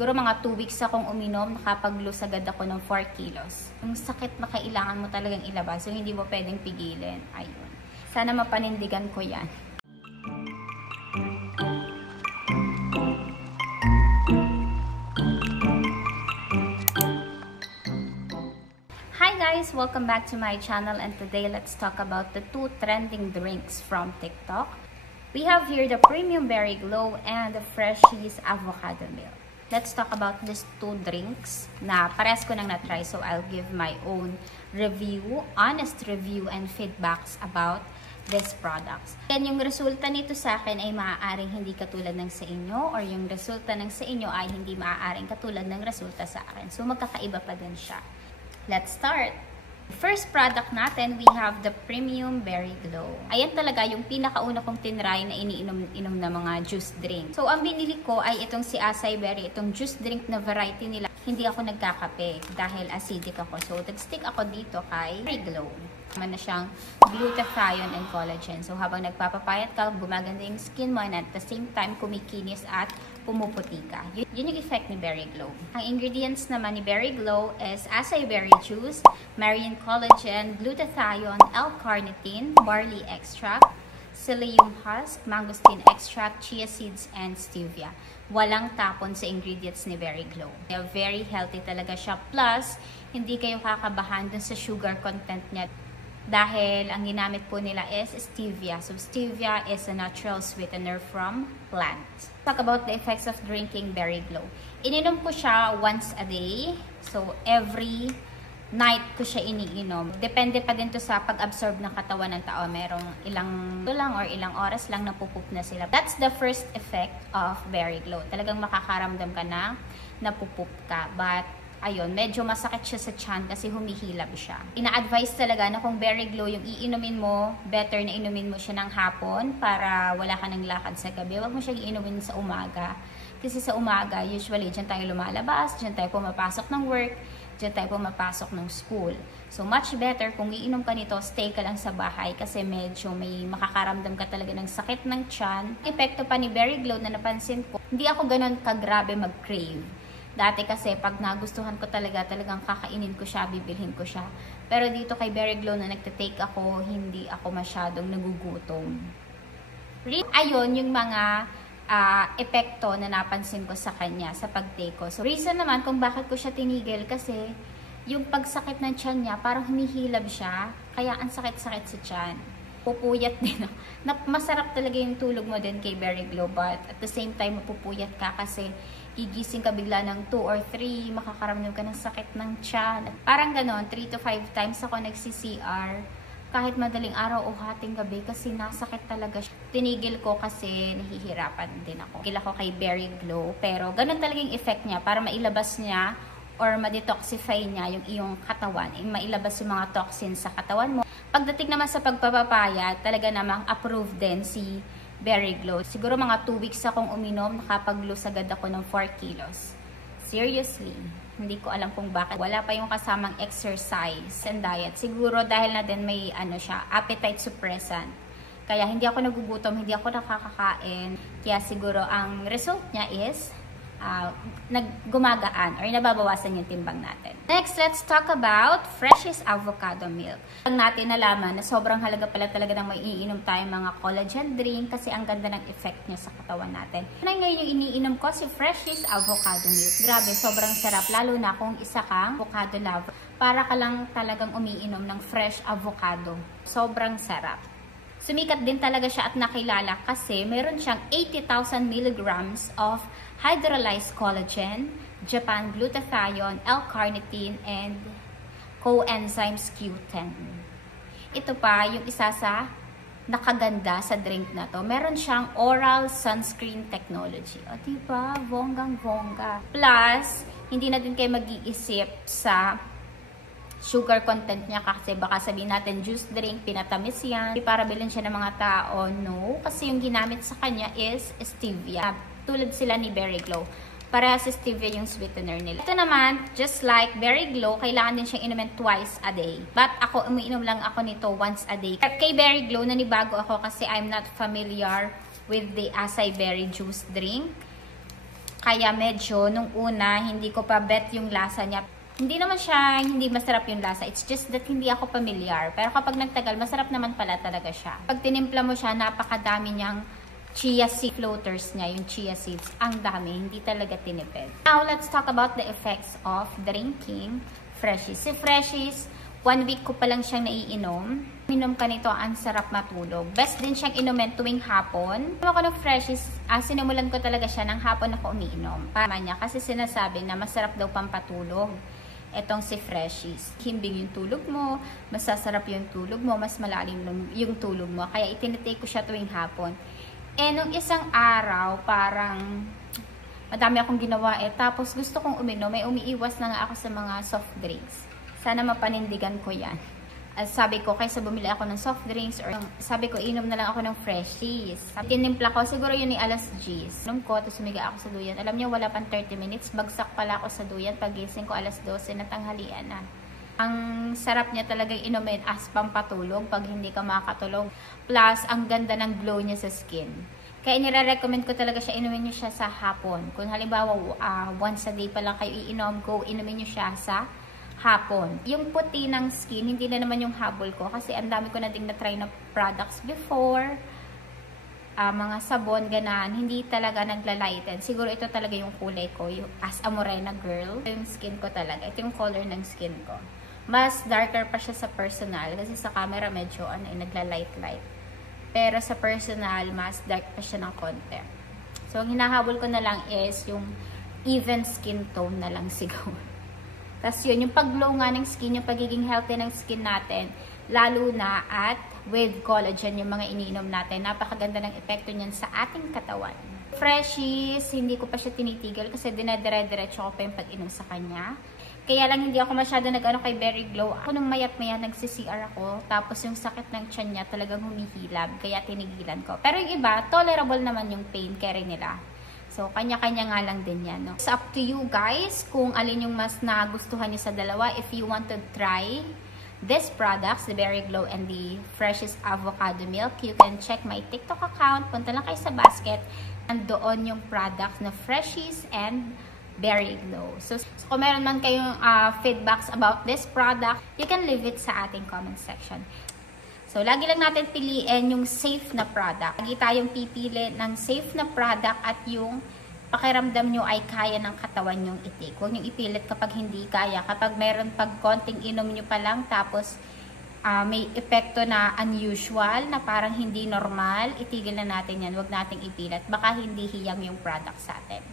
Siguro mga 2 weeks akong uminom, nakapag-lose agad ako ng 4 kilos. Yung sakit na kailangan mo talagang ilabas, so hindi mo pwedeng pigilin. Ayun. Sana mapanindigan ko yan. Hi guys! Welcome back to my channel, and today let's talk about the 2 trending drinks from TikTok. We have here the Premium Berry Glow and the Freshies Avocado Milk. Let's talk about these 2 drinks na parehas ko nang na-try, so I'll give my own review, honest review and feedbacks about these products. And yung resulta nito sa akin ay maaaring hindi katulad ng sa inyo, or yung resulta ng sa inyo ay hindi maaaring katulad ng resulta sa akin. So magkakaiba pa din siya. Let's start! First product natin, we have the Premium Berry Glow. Ayan talaga yung pinakauna kong tinry na iniinom na mga juice drink. So, ang binili ko ay itong si Acai Berry, itong juice drink na variety nila. Hindi ako nagkakape dahil acidic ako. So, nag-stick ako dito kay Berry Glow. Naman na siyang glutathione and collagen. So, habang nagpapapayat ka, gumaganda yung skin mo, and at the same time, kumikinis at pumuputi ka. Yun yung effect ni Berry Glow. Ang ingredients naman ni Berry Glow is acai berry juice, marine collagen, glutathione, L-carnitine, barley extract, psyllium husk, mangosteen extract, chia seeds, and stevia. Walang tapon sa ingredients ni Berry Glow. Very healthy talaga siya. Plus, hindi kayo kakabahan dun sa sugar content niya. Dahil ang ginamit po nila is stevia. So, stevia is a natural sweetener from plants. Talk about the effects of drinking Berry Glow. Ininom ko siya once a day. So, every night ko siya iniinom. Depende pa din to sa pag-absorb ng katawan ng tao. Merong ilang lang or ilang oras lang napupup na sila. That's the first effect of Berry Glow. Talagang makakaramdam ka na napupup ka. But ayun, medyo masakit siya sa tiyan kasi humihilab siya. Ina-advise talaga na kung Berry Glow yung iinumin mo, better na inumin mo siya ng hapon para wala ka ng lakad sa gabi. Huwag mo siya iinumin sa umaga. Kasi sa umaga, usually, dyan tayo lumalabas, dyan tayo pumapasok ng work, dyan tayo pumapasok ng school. So, much better kung iinom ka nito, stay ka lang sa bahay kasi medyo may makakaramdam ka talaga ng sakit ng tiyan. Epekto pa ni Berry Glow na napansin ko, hindi ako ganun kagrabe mag-crave. Dati kasi pag nagustuhan ko talagang kakainin ko siya, bibilhin ko siya. Pero dito kay Berry Glow na nagte-take ako, hindi ako masyadong nagugutom. Ayun yung mga epekto na napansin ko sa kanya sa pag-take ko. So, reason naman kung bakit ko siya tinigil kasi yung pagsakit ng tiyan niya, parang humihilab siya, kaya ang sakit-sakit sa tiyan. Pupuyat din. Masarap talaga yung tulog mo din kay Berry Glow, but at the same time, mapupuyat ka kasi gigising ka bigla ng 2 or 3, makakaramdam ka ng sakit ng tiyan. Parang ganon, 3 to 5 times ako nagsi-CR, kahit madaling araw o hating gabi kasi nasakit talaga siya. Tinigil ko kasi nahihirapan din ako. Kila ko kay Berry Glow, pero ganon talaga yung effect niya para mailabas niya or ma-detoxify niya yung iyong katawan, mailabas yung mga toxins sa katawan mo. Pagdating naman sa pagpapapayat, talaga namang approved din si Berry Glow. Siguro mga 2 weeks akong uminom, nakapag-lose agad ako ng 4 kilos. Seriously, hindi ko alam kung bakit. Wala pa yung kasamang exercise and diet. Siguro dahil na din may appetite suppressant. Kaya hindi ako nagugutom, hindi ako nakakakain. Kaya siguro ang result niya is gumagaan or nababawasan yung timbang natin. Next, let's talk about Freshies Avocado Milk. Ang natin nalaman na sobrang halaga pala talaga ng maiinom tayong mga collagen drink kasi ang ganda ng effect niya sa katawan natin. Ngayon yung iniinom ko si Freshies Avocado Milk. Grabe, sobrang sarap. Lalo na kung isa kang avocado lover. Para ka lang talagang umiinom ng fresh avocado. Sobrang sarap. Sumikat din talaga siya at nakilala kasi meron siyang 80,000 milligrams of hydrolyzed collagen, Japan glutathione, L-carnitine, and coenzymes Q10. Ito pa yung isa sa nakaganda sa drink na to. Meron siyang oral sunscreen technology. O diba? Bonggang-bongga. Plus, hindi na din kayo mag-iisip sa sugar content niya kasi baka sabihin natin juice drink, pinatamis yan. Para bilhin siya ng mga tao. No, kasi yung ginamit sa kanya is stevia. Tulad sila ni Berry Glow. Para sa stevia yung sweetener nila. Ito naman, just like Berry Glow, kailangan din siyang inumin twice a day. But ako, umiinom lang ako nito once a day. Kay Berry Glow, nanibago ako kasi I'm not familiar with the acai berry juice drink. Kaya medyo, nung una, hindi ko pa bet yung lasa niya. Hindi naman siya, hindi masarap yung lasa. It's just that hindi ako familiar. Pero kapag nagtagal, masarap naman pala talaga siya. Pag tinimpla mo siya, napakadami niyang chia seed floaters niya, yung chia seeds. Ang dami, hindi talaga tinipid. Now, let's talk about the effects of drinking Freshies. Si Freshies, 1 week ko pa lang siyang naiinom. Minom ka nito, ang sarap matulog. Best din siyang inumin tuwing hapon. Ako ng Freshies, sinimulan ko talaga siya ng hapon ako umiinom. Para niya, kasi sinasabi na masarap daw pampatulog. Etong si Freshies. Himbing yung tulog mo, masasarap yung tulog mo, mas malalim yung tulog mo. Kaya itinitake ko siya tuwing hapon. Nung isang araw, parang madami akong ginawa tapos gusto kong uminom. May umiiwas na nga ako sa mga soft drinks. Sana mapanindigan ko yan. Sabi ko, kaysa bumili ako ng soft drinks, or sabi ko, inom na lang ako ng Freshies. Tinimpla ko, siguro yun ni alas 10. Inom ko, tapos sumiga ako sa duyan. Alam niyo, wala pang 30 minutes. Bagsak pala ako sa duyan. Pagising ko, alas 12 na tanghalian na. Ang sarap niya talagang inumin as pampatulog pag hindi ka makakatulog. Plus, ang ganda ng glow niya sa skin. Kaya nire-recommend ko talaga siya, inumin niyo siya sa hapon. Kung halimbawa, once a day pa lang kayo iinom, inumin niyo siya sa hapon. Yung puti ng skin, hindi na naman yung habol ko kasi ang dami ko na ding na-try na products before. Mga sabon, ganan, hindi talaga nagla-lighten. Siguro ito talaga yung kulay ko, yung as a morena girl. Yung skin ko talaga. Ito yung color ng skin ko. Mas darker pa siya sa personal kasi sa camera medyo nagla-light. Pero sa personal, mas dark pa siya ng konti. So, ang hinahabol ko na lang is yung even skin tone na lang siguro. Tapos yun, yung pag-glow nga ng skin, yung pagiging healthy ng skin natin, lalo na at with collagen, yung mga iniinom natin, napakaganda ng epekto niyan sa ating katawan. Freshies, hindi ko pa siya tinitigil kasi dinadire-diretso ko pa yung pag-inom sa kanya. Kaya lang hindi ako masyado nag-ano kay Berry Glow. Ako nung mayat-maya nagsi-CR ako, tapos yung sakit ng tiyan niya talagang humihilab, kaya tinigilan ko. Pero yung iba, tolerable naman yung pain carry nila. So, kanya-kanya nga lang din yan, no? It's up to you guys kung alin yung mas nagustuhan nyo sa dalawa. If you want to try these products, the Berry Glow and the Freshies Avocado Milk, you can check my TikTok account. Punta lang kayo sa basket. Nandoon yung products na Freshies and Berry Glow. So kung meron man kayong feedbacks about this product, you can leave it sa ating comment section. So, lagi lang natin piliin yung safe na product. Lagi tayong pipili ng safe na product at yung pakiramdam nyo ay kaya ng katawan nyong i-take. Huwag nyo ipilit kapag hindi kaya. Kapag meron pag konting inom nyo pa lang, tapos may epekto na unusual, na parang hindi normal, itigil na natin yan. Huwag nating ipilit. Baka hindi hiyang yung product sa atin.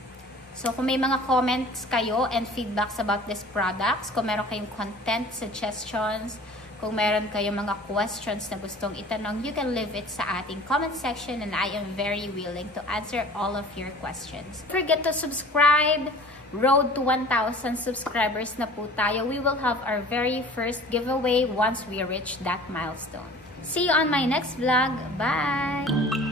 So, kung may mga comments kayo and feedbacks about these products, kung meron kayong content suggestions, kung meron kayong mga questions na gustong itanong, you can leave it sa ating comment section and I am very willing to answer all of your questions. Don't forget to subscribe. Road to 1,000 subscribers na po tayo. We will have our very first giveaway once we reach that milestone. See you on my next vlog. Bye!